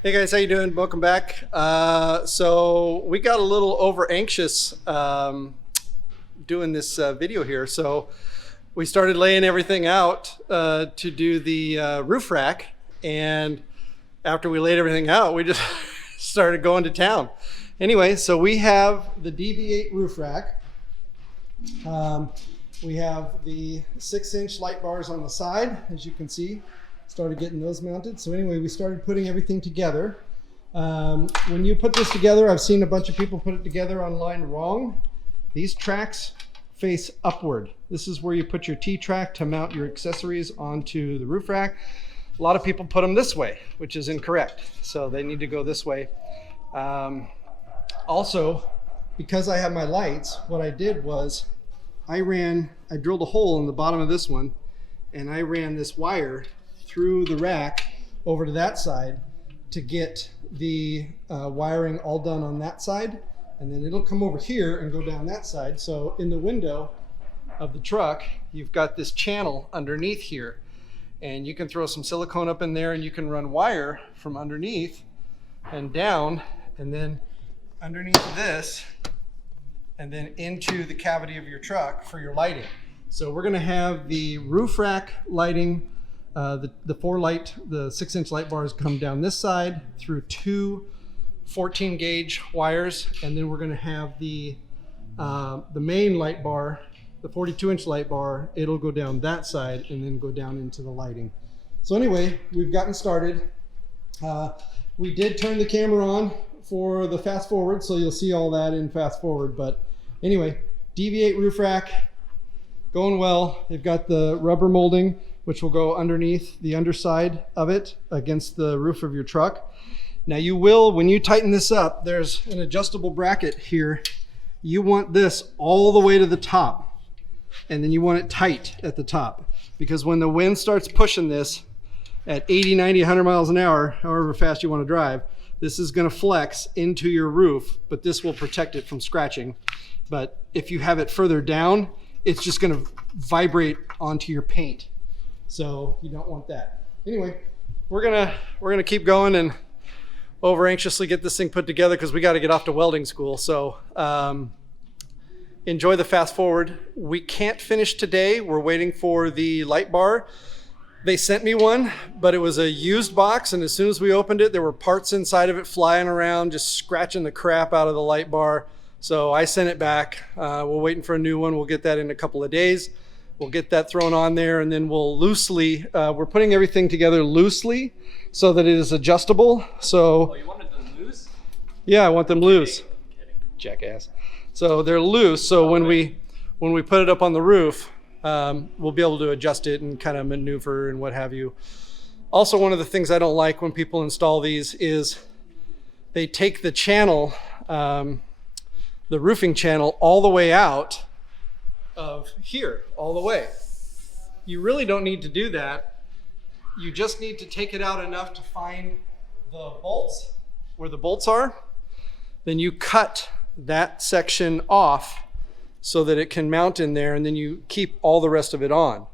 Hey guys, how you doing? Welcome back. So we got a little over anxious doing this video here. So we started laying everything out to do the roof rack, and after we laid everything out, we just started going to town. Anyway, so we have the DV8 roof rack. We have the 6-inch light bars on the side, as you can see. Started getting those mounted. So anyway, we started putting everything together. When you put this together, I've seen a bunch of people put it together online wrong. These tracks face upward. This is where you put your T-track to mount your accessories onto the roof rack. A lot of people put them this way, which is incorrect. So they need to go this way. Also, because I have my lights, what I did was I drilled a hole in the bottom of this one, and I ran this wire through the rack over to that side to get the wiring all done on that side, and then it'll come over here and go down that side. So in the window of the truck, you've got this channel underneath here, and you can throw some silicone up in there, and you can run wire from underneath and down, and then underneath this, and then into the cavity of your truck for your lighting. So we're gonna have the roof rack lighting. The 6-inch light bars come down this side through two 14 gauge wires, and then we're going to have the main light bar, the 42-inch light bar. It'll go down that side and then go down into the lighting. So anyway, we've gotten started. We did turn the camera on for the fast forward, so you'll see all that in fast forward. But anyway, DV8 roof rack going well. They've got the rubber molding, which will go underneath the underside of it against the roof of your truck. Now you will, when you tighten this up, there's an adjustable bracket here. You want this all the way to the top, and then you want it tight at the top, because when the wind starts pushing this at 80, 90, 100 miles an hour, however fast you want to drive, this is going to flex into your roof, but this will protect it from scratching. But if you have it further down, it's just going to vibrate onto your paint. So you don't want that. Anyway, we're gonna keep going and over anxiously get this thing put together, because we got to get off to welding school. So enjoy the fast forward. We can't finish today. We're waiting for the light bar. They sent me one, but it was a used box, and as soon as we opened it, there were parts inside of it flying around, just scratching the crap out of the light bar. So I sent it back. We're waiting for a new one. We'll get that in a couple of days. We'll get that thrown on there, and then we'll loosely, we're putting everything together loosely so that it is adjustable. So, oh, you wanted them loose? Yeah, I want them loose. Kidding. Jackass. So they're loose, so when we put it up on the roof, we'll be able to adjust it and kind of maneuver and what have you. Also, one of the things I don't like when people install these is they take the channel, the roofing channel, all the way out of here, all the way. You really don't need to do that. You just need to take it out enough to find the bolts, where the bolts are. Then you cut that section off so that it can mount in there, and then you keep all the rest of it on.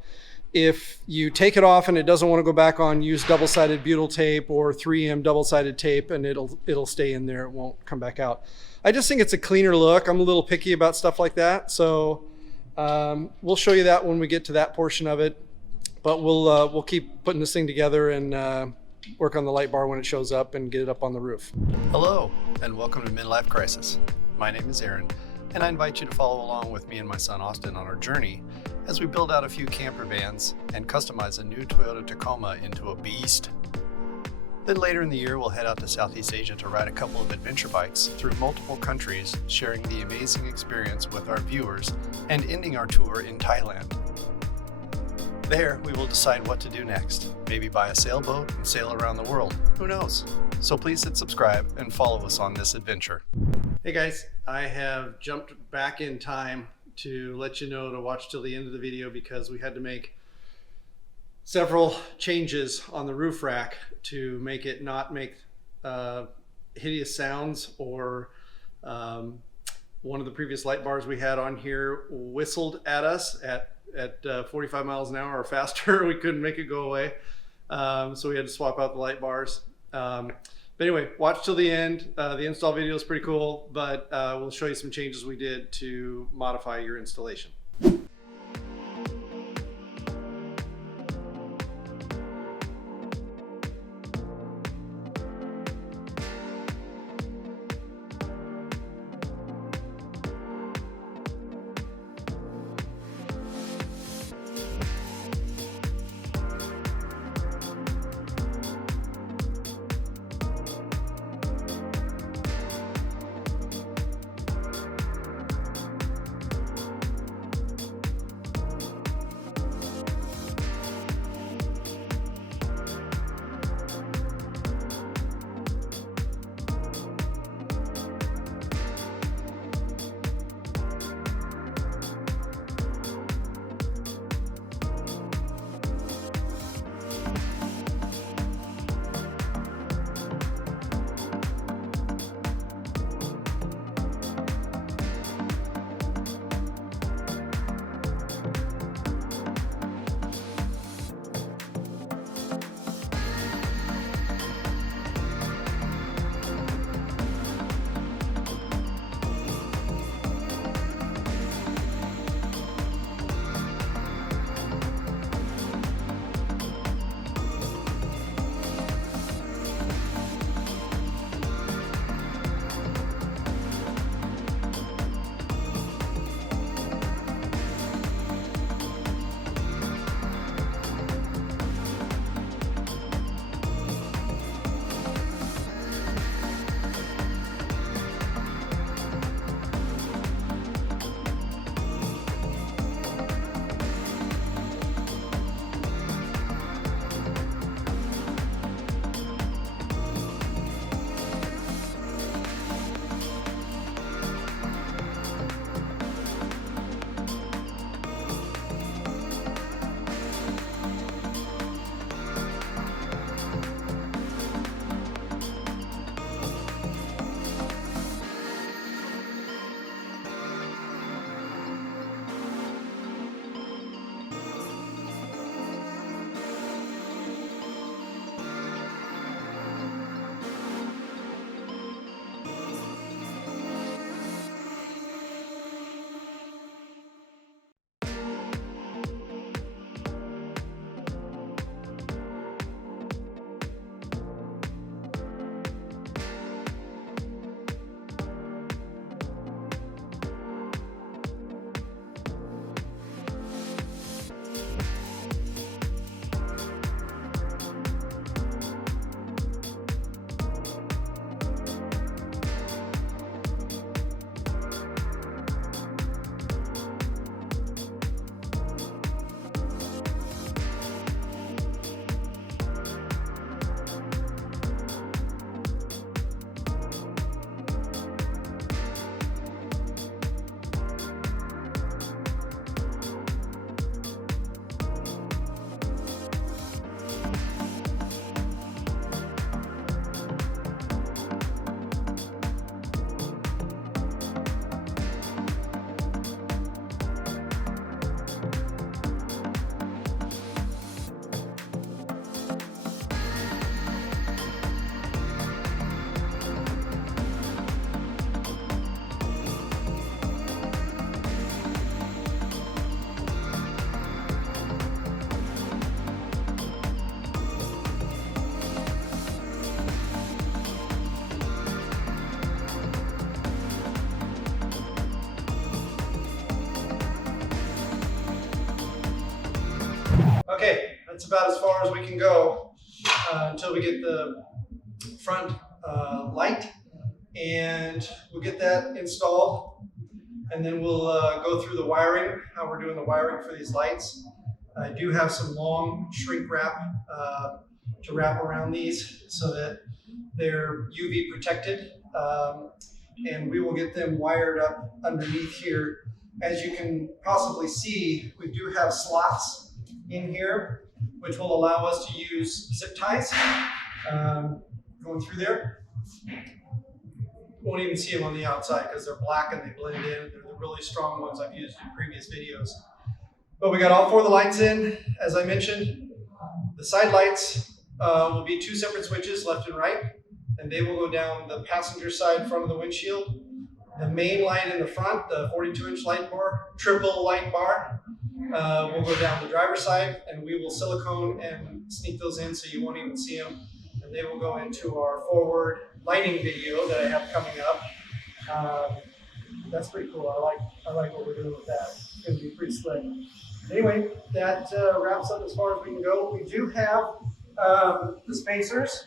If you take it off and it doesn't want to go back on, use double-sided butyl tape or 3M double-sided tape, and it'll stay in there. It won't come back out. I just think it's a cleaner look. I'm a little picky about stuff like that, so we'll show you that when we get to that portion of it. But we'll keep putting this thing together and work on the light bar when it shows up and get it up on the roof. Hello, and welcome to Midlife Crisis. My name is Aaron, and I invite you to follow along with me and my son Austin on our journey as we build out a few camper vans and customize a new Toyota Tacoma into a beast. Then later in the year, we'll head out to Southeast Asia to ride a couple of adventure bikes through multiple countries, sharing the amazing experience with our viewers and ending our tour in Thailand. There, we will decide what to do next. Maybe buy a sailboat and sail around the world. Who knows? So please hit subscribe and follow us on this adventure. Hey guys, I have jumped back in time to let you know to watch till the end of the video, because we had to make several changes on the roof rack to make it not make hideous sounds, or one of the previous light bars we had on here whistled at us at 45 miles an hour or faster. We couldn't make it go away. So we had to swap out the light bars. But anyway, watch till the end. The install video is pretty cool, but we'll show you some changes we did to modify your installation. Okay, that's about as far as we can go until we get the front light, and we'll get that installed, and then we'll go through the wiring, how we're doing the wiring for these lights. I do have some long shrink wrap to wrap around these so that they're UV protected, and we will get them wired up underneath here. As you can possibly see, we do have slots in here, which will allow us to use zip ties going through there. Won't even see them on the outside because they're black and they blend in. They're the really strong ones I've used in previous videos. But we got all four of the lights in, as I mentioned. The side lights will be two separate switches, left and right, and they will go down the passenger side front of the windshield. The main light in the front, the 42-inch light bar, triple light bar, will go down the driver's side, and we will silicone and sneak those in so you won't even see them. And they will go into our forward lighting video that I have coming up. That's pretty cool. I like what we're doing with that. It's going to be pretty slick. Anyway, that wraps up as far as we can go. We do have the spacers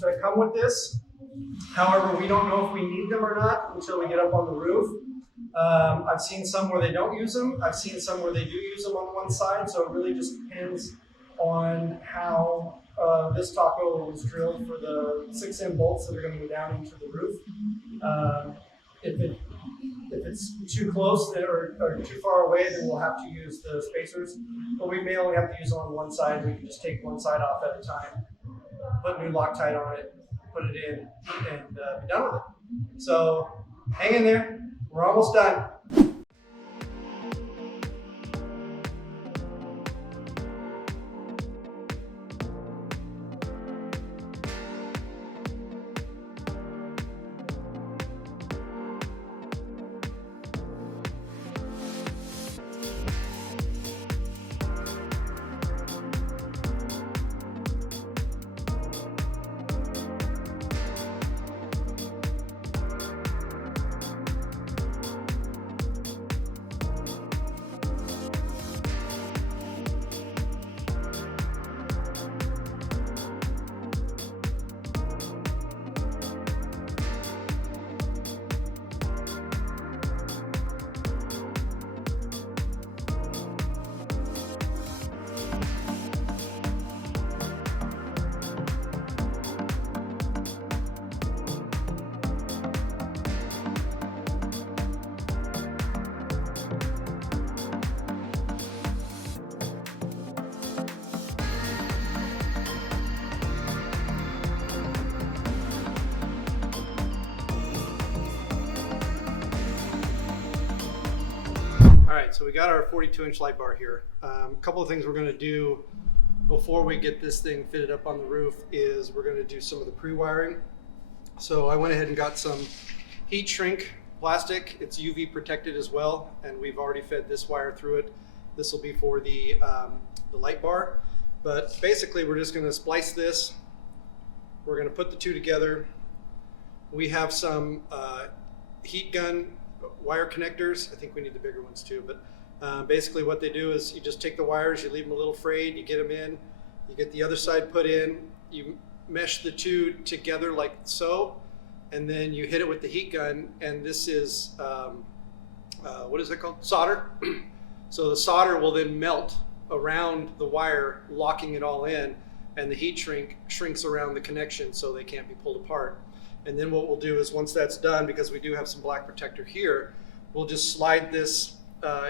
that come with this. However, we don't know if we need them or not until we get up on the roof. I've seen some where they don't use them. I've seen some where they do use them on one side. So it really just depends on how this taco was drilled for the 6M bolts that are going to go down into the roof. If it's too close or too far away, then we'll have to use the spacers. But we may only have to use them on one side. We can just take one side off at a time, put new Loctite on it, put it in, and be done with it. So hang in there. We're almost done. All right, so we got our 42-inch light bar here. A couple of things we're going to do before we get this thing fitted up on the roof is we're going to do some of the pre-wiring. So I went ahead and got some heat shrink plastic. It's UV protected as well, and we've already fed this wire through it. This will be for the light bar. But basically, we're just going to splice this. We're going to put the two together. We have some heat gun wire connectors. I think we need the bigger ones too, but basically what they do is you just take the wires, you leave them a little frayed, you get them in, you get the other side put in, you mesh the two together like so, and then you hit it with the heat gun, and this is, what is it called? Solder. So the solder will then melt around the wire, locking it all in, and the heat shrinks around the connection so they can't be pulled apart. And then what we'll do is once that's done, because we do have some black protector here, we'll just slide this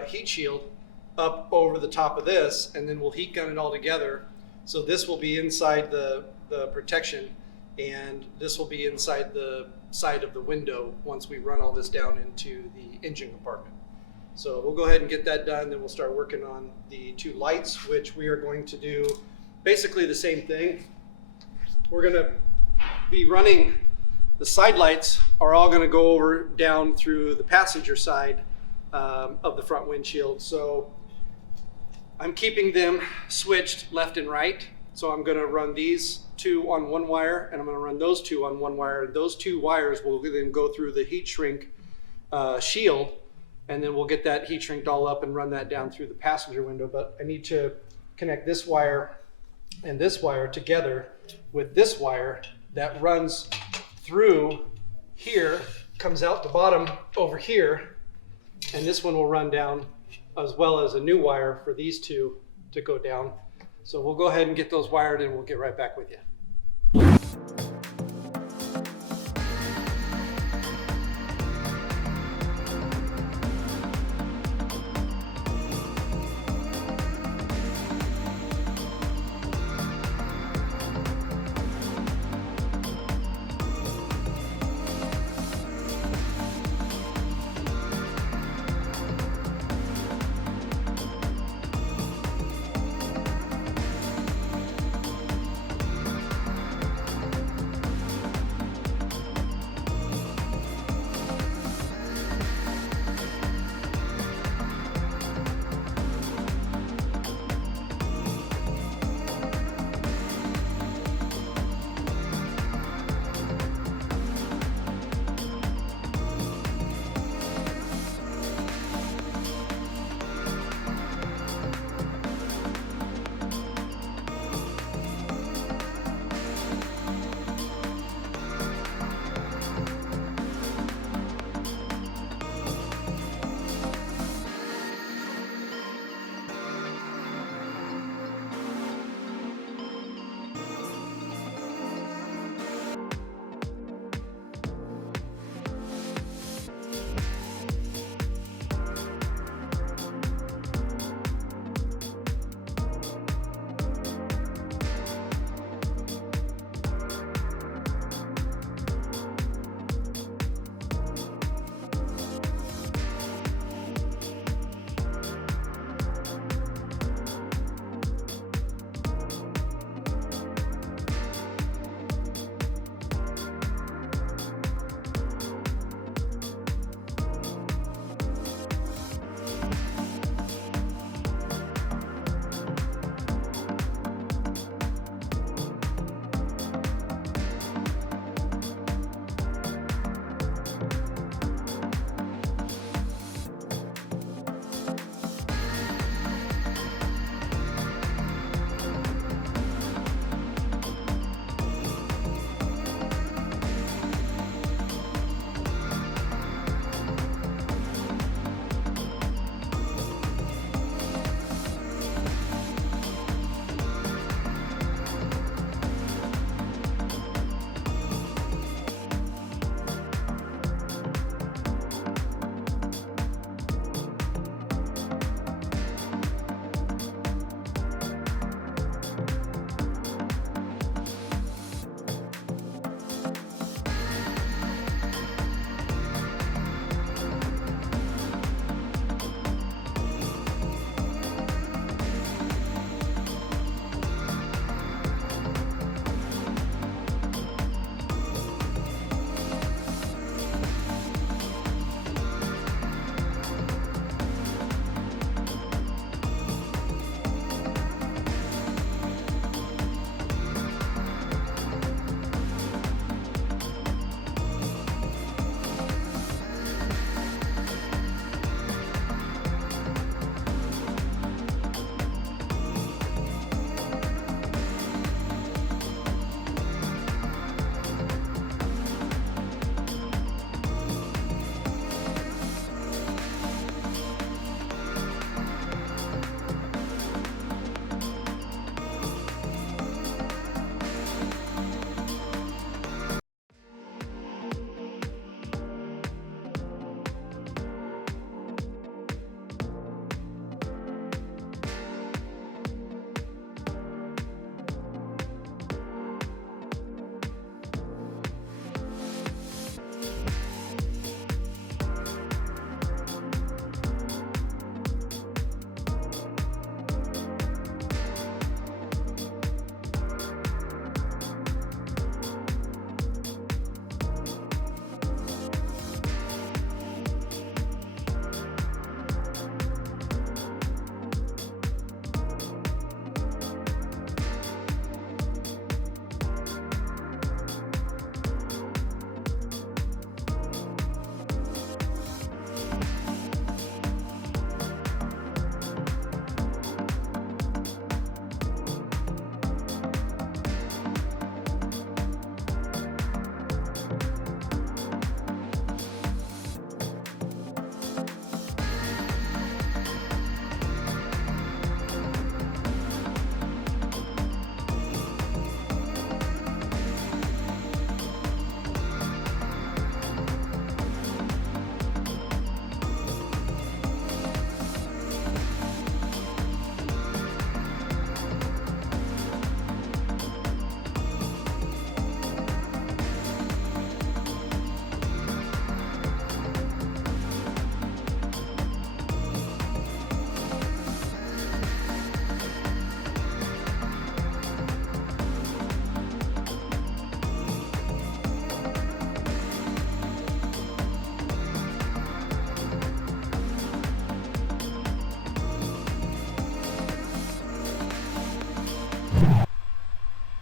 heat shield up over the top of this, and then we'll heat gun it all together. So this will be inside the protection, and this will be inside the side of the window once we run all this down into the engine compartment. So we'll go ahead and get that done, then we'll start working on the two lights, which we are going to do basically the same thing. We're gonna be running, the side lights are all gonna go over down through the passenger side of the front windshield. So I'm keeping them switched left and right. So I'm gonna run these two on one wire, and I'm gonna run those two on one wire. Those two wires will then go through the heat shrink shield, and then we'll get that heat shrinked all up and run that down through the passenger window. But I need to connect this wire and this wire together with this wire that runs through here, comes out the bottom over here, and this one will run down, as well as a new wire for these two to go down. So we'll go ahead and get those wired, and we'll get right back with you.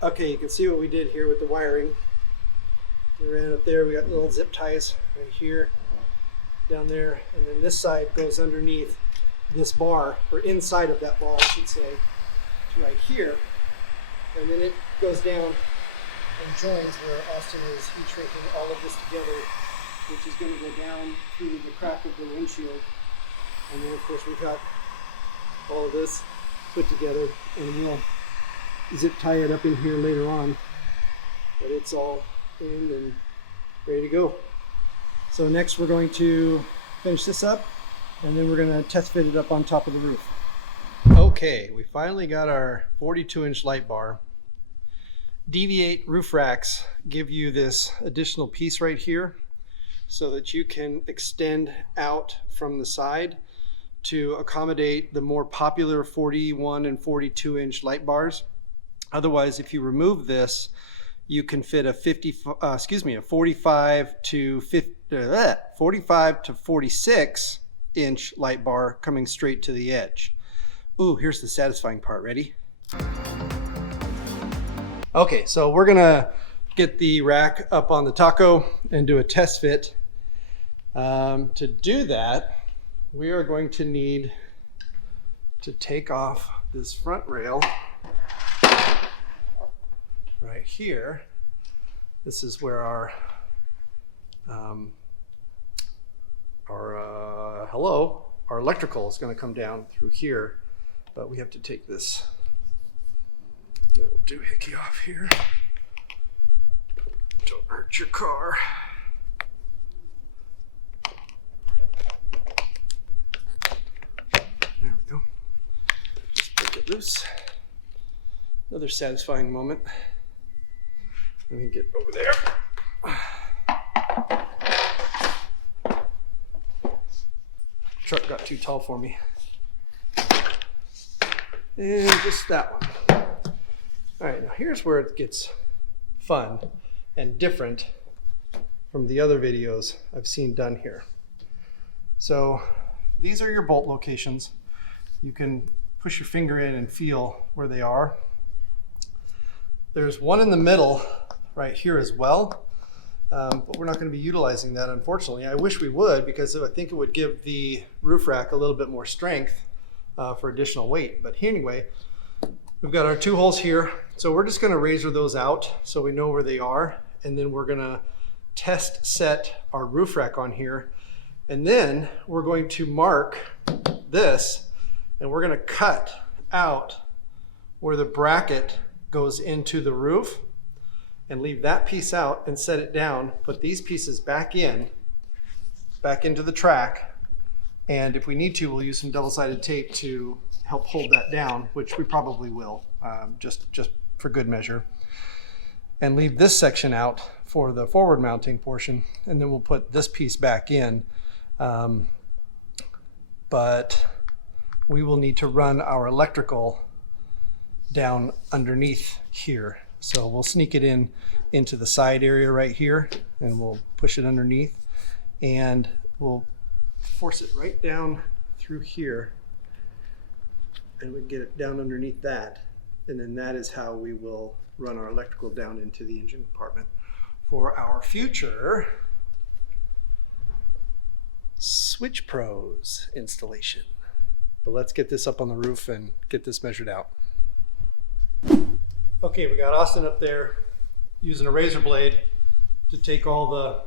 Okay, you can see what we did here with the wiring. We ran up there, we got little zip ties right here, down there, and then this side goes underneath this bar, or inside of that bar, I should say, to right here. And then it goes down and joins where Austin is heat shrinking all of this together, which is going to go down through the crack of the windshield. And then of course we've got all of this put together, and we'll zip tie it up in here later on, but it's all in and ready to go. So next we're going to finish this up, and then we're going to test fit it up on top of the roof. Okay, we finally got our 42-inch light bar. Deviate roof racks give you this additional piece right here so that you can extend out from the side to accommodate the more popular 41 and 42-inch light bars. Otherwise, if you remove this, you can fit a 45 to 46 inch light bar coming straight to the edge. Ooh, here's the satisfying part. Ready? Okay, so we're gonna get the rack up on the Taco and do a test fit. To do that, we are going to need to take off this front rail right here. This is where our electrical is going to come down through here, but we have to take this little doohickey off here. Don't hurt your car. There we go. Just break it loose. Another satisfying moment. Let me get over there. Truck got too tall for me. And just that one. All right, now here's where it gets fun and different from the other videos I've seen done here. So these are your bolt locations. You can push your finger in and feel where they are. There's one in the middle right here as well, but we're not going to be utilizing that, unfortunately. I wish we would, because I think it would give the roof rack a little bit more strength for additional weight. But anyway, we've got our 2 holes here, so we're just going to razor those out so we know where they are, and then we're going to test set our roof rack on here, and then we're going to mark this, and we're going to cut out where the bracket goes into the roof and leave that piece out and set it down, put these pieces back into the track, and if we need to, we'll use some double-sided tape to help hold that down, which we probably will, just for good measure, and leave this section out for the forward mounting portion, and then we'll put this piece back in, but we will need to run our electrical down underneath here. So we'll sneak it into the side area right here, and we'll push it underneath, and we'll force it right down through here, and we get it down underneath that, and then that is how we will run our electrical down into the engine compartment for our future Switch Pros installation. But let's get this up on the roof and get this measured out. Okay, we got Austin up there using a razor blade to take all the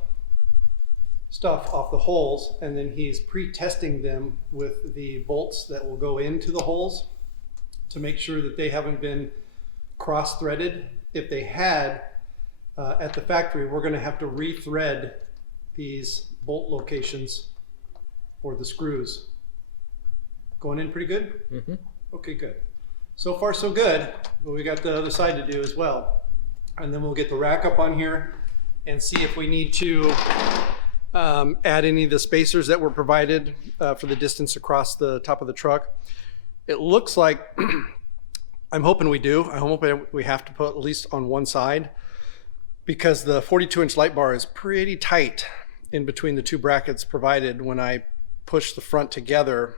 stuff off the holes, and then he's pre-testing them with the bolts that will go into the holes to make sure that they haven't been cross-threaded. If they had, at the factory, we're going to have to re-thread these bolt locations or the screws. Going in pretty good? Mm-hmm. Okay, good. So far so good, but we got the other side to do as well. And then we'll get the rack up on here and see if we need to add any of the spacers that were provided for the distance across the top of the truck. It looks like, I'm hoping we do. I'm hoping we have to put at least on one side, because the 42-inch light bar is pretty tight in between the 2 brackets provided when I push the front together.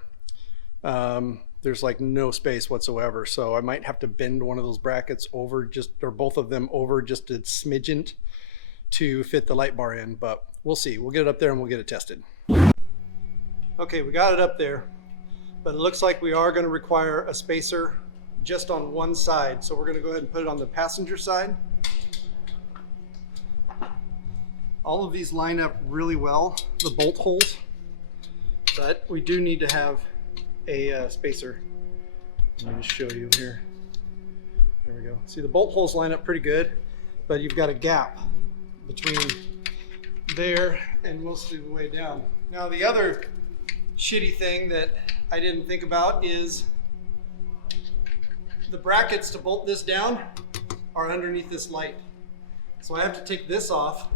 there's like no space whatsoever. So I might have to bend one of those brackets over or both of them over just a smidgen to fit the light bar in, but we'll see. We'll get it up there and we'll get it tested. Okay, we got it up there, but it looks like we are going to require a spacer just on one side. So we're going to go ahead and put it on the passenger side. All of these line up really well, the bolt holes, but we do need to have a spacer. Let me just show you here. There we go. See, the bolt holes line up pretty good, but you've got a gap between there and mostly the way down. Now, the other shitty thing that I didn't think about is the brackets to bolt this down are underneath this light. So I have to take this off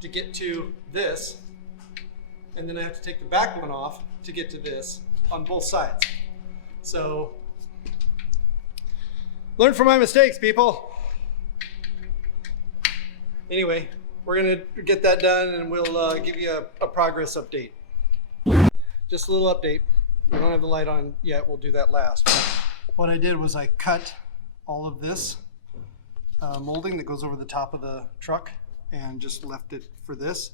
to get to this, and then I have to take the back one off to get to this on both sides. So learn from my mistakes, people. Anyway, we're gonna get that done and we'll give you a progress update. Just a little update. We don't have the light on yet, we'll do that last. What I did was I cut all of this molding that goes over the top of the truck and just left it for this.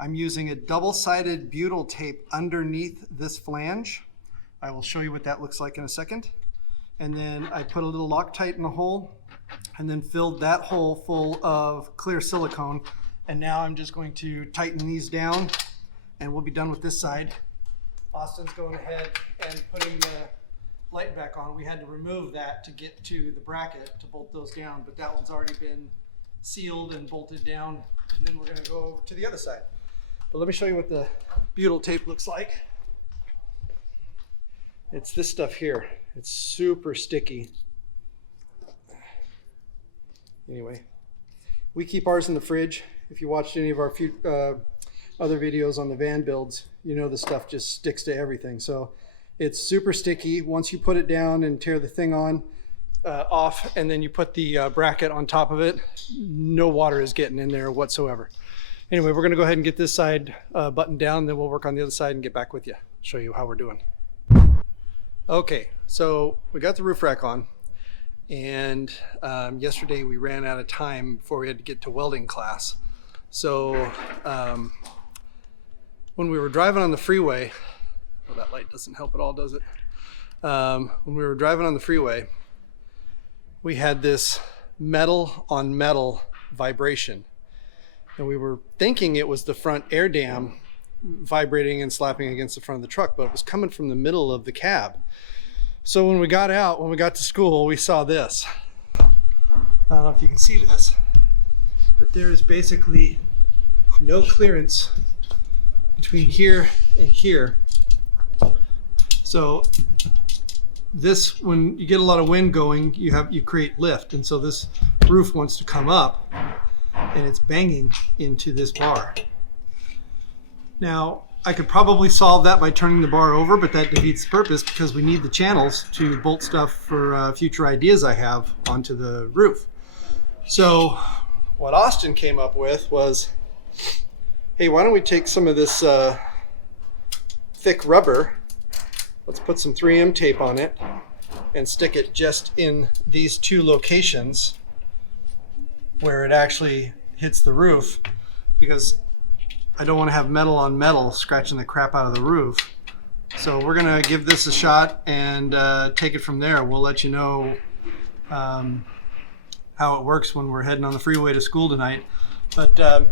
I'm using a double-sided butyl tape underneath this flange. I will show you what that looks like in a second. And then I put a little Loctite in the hole and then filled that hole full of clear silicone. And now I'm just going to tighten these down and we'll be done with this side. Austin's going ahead and putting the light back on. We had to remove that to get to the bracket to bolt those down, but that one's already been sealed and bolted down, and then we're going to go over to the other side. But let me show you what the butyl tape looks like. It's this stuff here. It's super sticky. Anyway, we keep ours in the fridge. If you watched any of our other videos on the van builds, you know the stuff just sticks to everything. So it's super sticky. Once you put it down and tear the thing off, and then you put the bracket on top of it, no water is getting in there whatsoever. Anyway, we're gonna go ahead and get this side buttoned down, then we'll work on the other side and get back with you, show you how we're doing. Okay, so we got the roof rack on, and yesterday we ran out of time before we had to get to welding class. So when we were driving on the freeway, well, that light doesn't help at all, does it? When we were driving on the freeway, we had this metal on metal vibration. And we were thinking it was the front air dam vibrating and slapping against the front of the truck, but it was coming from the middle of the cab. So when we got to school, we saw this. I don't know if you can see this, but there is basically no clearance between here and here. So this, when you get a lot of wind going, you create lift, and so this roof wants to come up and it's banging into this bar. Now, I could probably solve that by turning the bar over, but that defeats the purpose because we need the channels to bolt stuff for future ideas I have onto the roof. So what Austin came up with was, hey, why don't we take some of this thick rubber, let's put some 3M tape on it and stick it just in these two locations where it actually hits the roof, because I don't want to have metal on metal scratching the crap out of the roof. So we're gonna give this a shot and take it from there. We'll let you know how it works when we're heading on the freeway to school tonight. But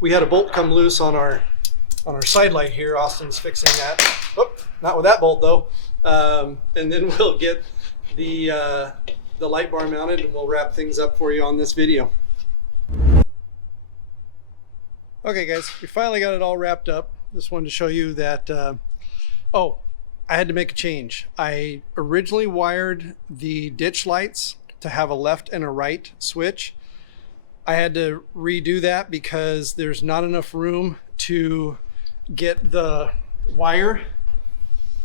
we had a bolt come loose on our side light here. Austin's fixing that. Oh, not with that bolt though. And then we'll get the light bar mounted and we'll wrap things up for you on this video. Okay guys, we finally got it all wrapped up. Just wanted to show you that, oh, I had to make a change. I originally wired the ditch lights to have a left and a right switch. I had to redo that because there's not enough room to get the wire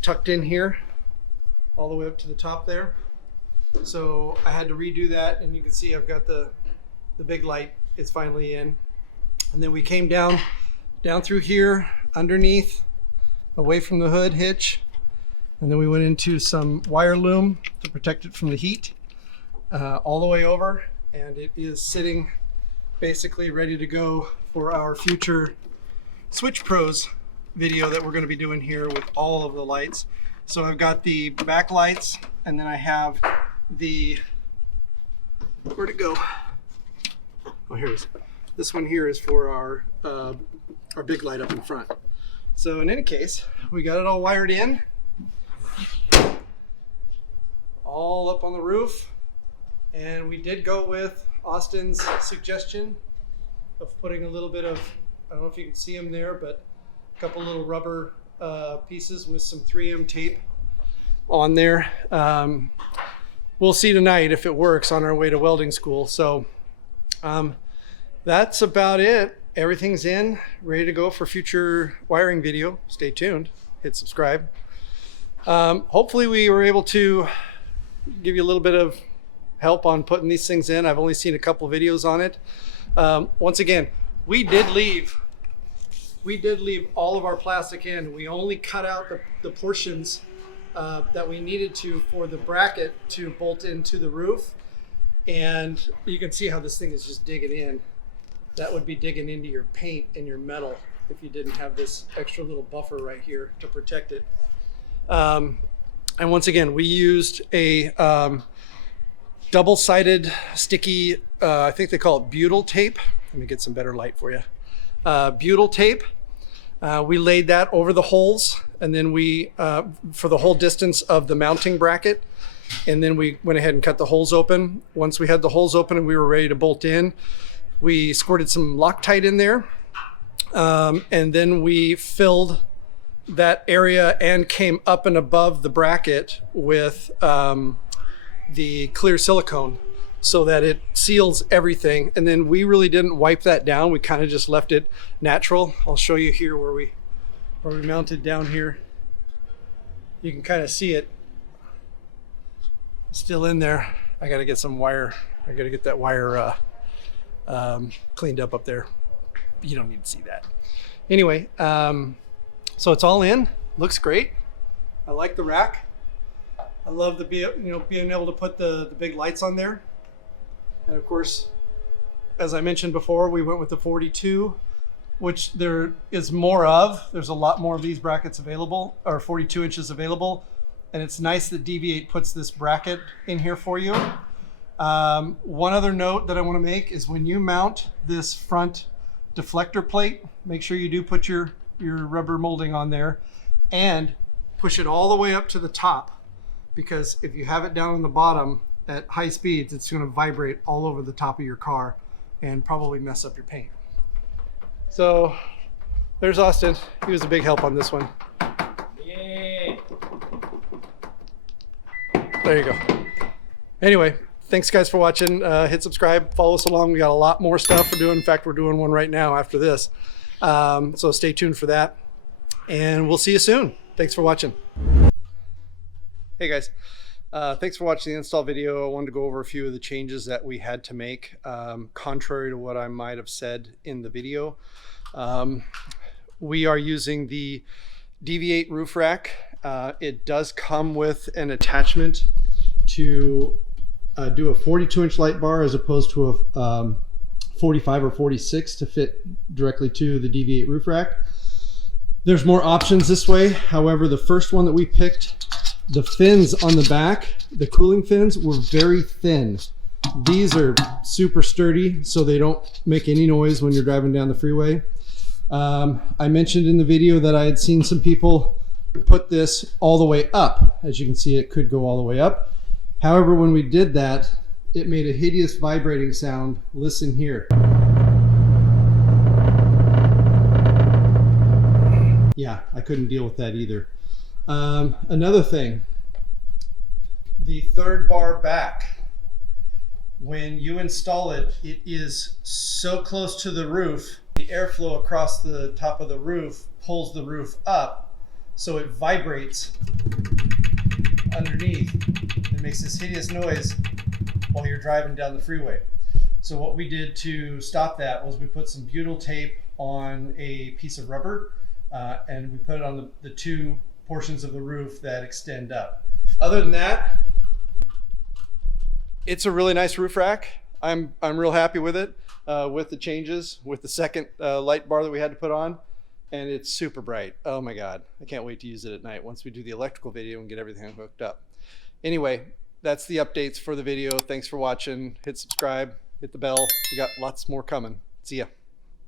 tucked in here all the way up to the top there. So I had to redo that, and you can see I've got the big light is finally in. And then we came down through here, underneath, away from the hood hitch, And then we went into some wire loom to protect it from the heat all the way over. And it is sitting basically ready to go for our future Switch Pros video that we're going to be doing here with all of the lights. So I've got the back lights, and then I have the, where'd it go? Oh, here it is. This one here is for our big light up in front. So in any case, we got it all wired in, all up on the roof. And we did go with Austin's suggestion of putting a little bit of, I don't know if you can see them there, but a couple little rubber pieces with some 3M tape on there. We'll see tonight if it works on our way to welding school. So that's about it. Everything's in, ready to go for future wiring video. Stay tuned, hit subscribe. Hopefully we were able to give you a little bit of help on putting these things in. I've only seen a couple videos on it. Once again, we did leave all of our plastic in. We only cut out the portions that we needed to for the bracket to bolt into the roof. And you can see how this thing is just digging in. That would be digging into your paint and your metal if you didn't have this extra little buffer right here to protect it. And once again, we used a double-sided sticky, I think they call it butyl tape. Let me get some better light for you. Butyl tape. We laid that over the holes, and then we, for the whole distance of the mounting bracket, and then we went ahead and cut the holes open. Once we had the holes open and we were ready to bolt in, we squirted some Loctite in there, and then we filled that area and came up and above the bracket with the clear silicone so that it seals everything. And then we really didn't wipe that down. We kind of just left it natural. I'll show you here where we mounted down here. You can kind of see it still in there. I got to get some wire. I got to get that wire cleaned up there. You don't need to see that. Anyway, so it's all in. Looks great. I like the rack. I love being able to put the big lights on there. And of course, as I mentioned before, we went with the 42, which there is more of. There's a lot more of these brackets available, or 42 inches available. And it's nice that DV8 puts this bracket in here for you. One other note that I want to make is when you mount this front deflector plate, make sure you do put your rubber molding on there and push it all the way up to the top, because if you have it down on the bottom at high speeds, it's going to vibrate all over the top of your car and probably mess up your paint. So there's Austin. He was a big help on this one. Yay! There you go. Anyway, thanks guys for watching. Hit subscribe, follow us along. We got a lot more stuff we're doing. In fact, we're doing one right now after this. So stay tuned for that. And we'll see you soon. Thanks for watching. Hey guys, thanks for watching the install video. I wanted to go over a few of the changes that we had to make, contrary to what I might have said in the video. We are using the DV8 roof rack. It does come with an attachment to do a 42-inch light bar as opposed to a 45 or 46 to fit directly to the DV8 roof rack. There's more options this way. However, the first one that we picked, the fins on the back, the cooling fins, were very thin. These are super sturdy, so they don't make any noise when you're driving down the freeway. I mentioned in the video that I had seen some people put this all the way up. As you can see, it could go all the way up. However, when we did that, it made a hideous vibrating sound. Listen here. Yeah, I couldn't deal with that either. Another thing, the third bar back, when you install it, it is so close to the roof, the airflow across the top of the roof pulls the roof up, so it vibrates underneath. It makes this hideous noise while you're driving down the freeway. So what we did to stop that was we put some butyl tape on a piece of rubber, and we put it on the two portions of the roof that extend up. Other than that, it's a really nice roof rack. I'm real happy with it, with the changes, with the second light bar that we had to put on, and it's super bright. Oh my God, I can't wait to use it at night once we do the electrical video and get everything hooked up. Anyway, that's the updates for the video. Thanks for watching. Hit subscribe, hit the bell. We got lots more coming. See ya.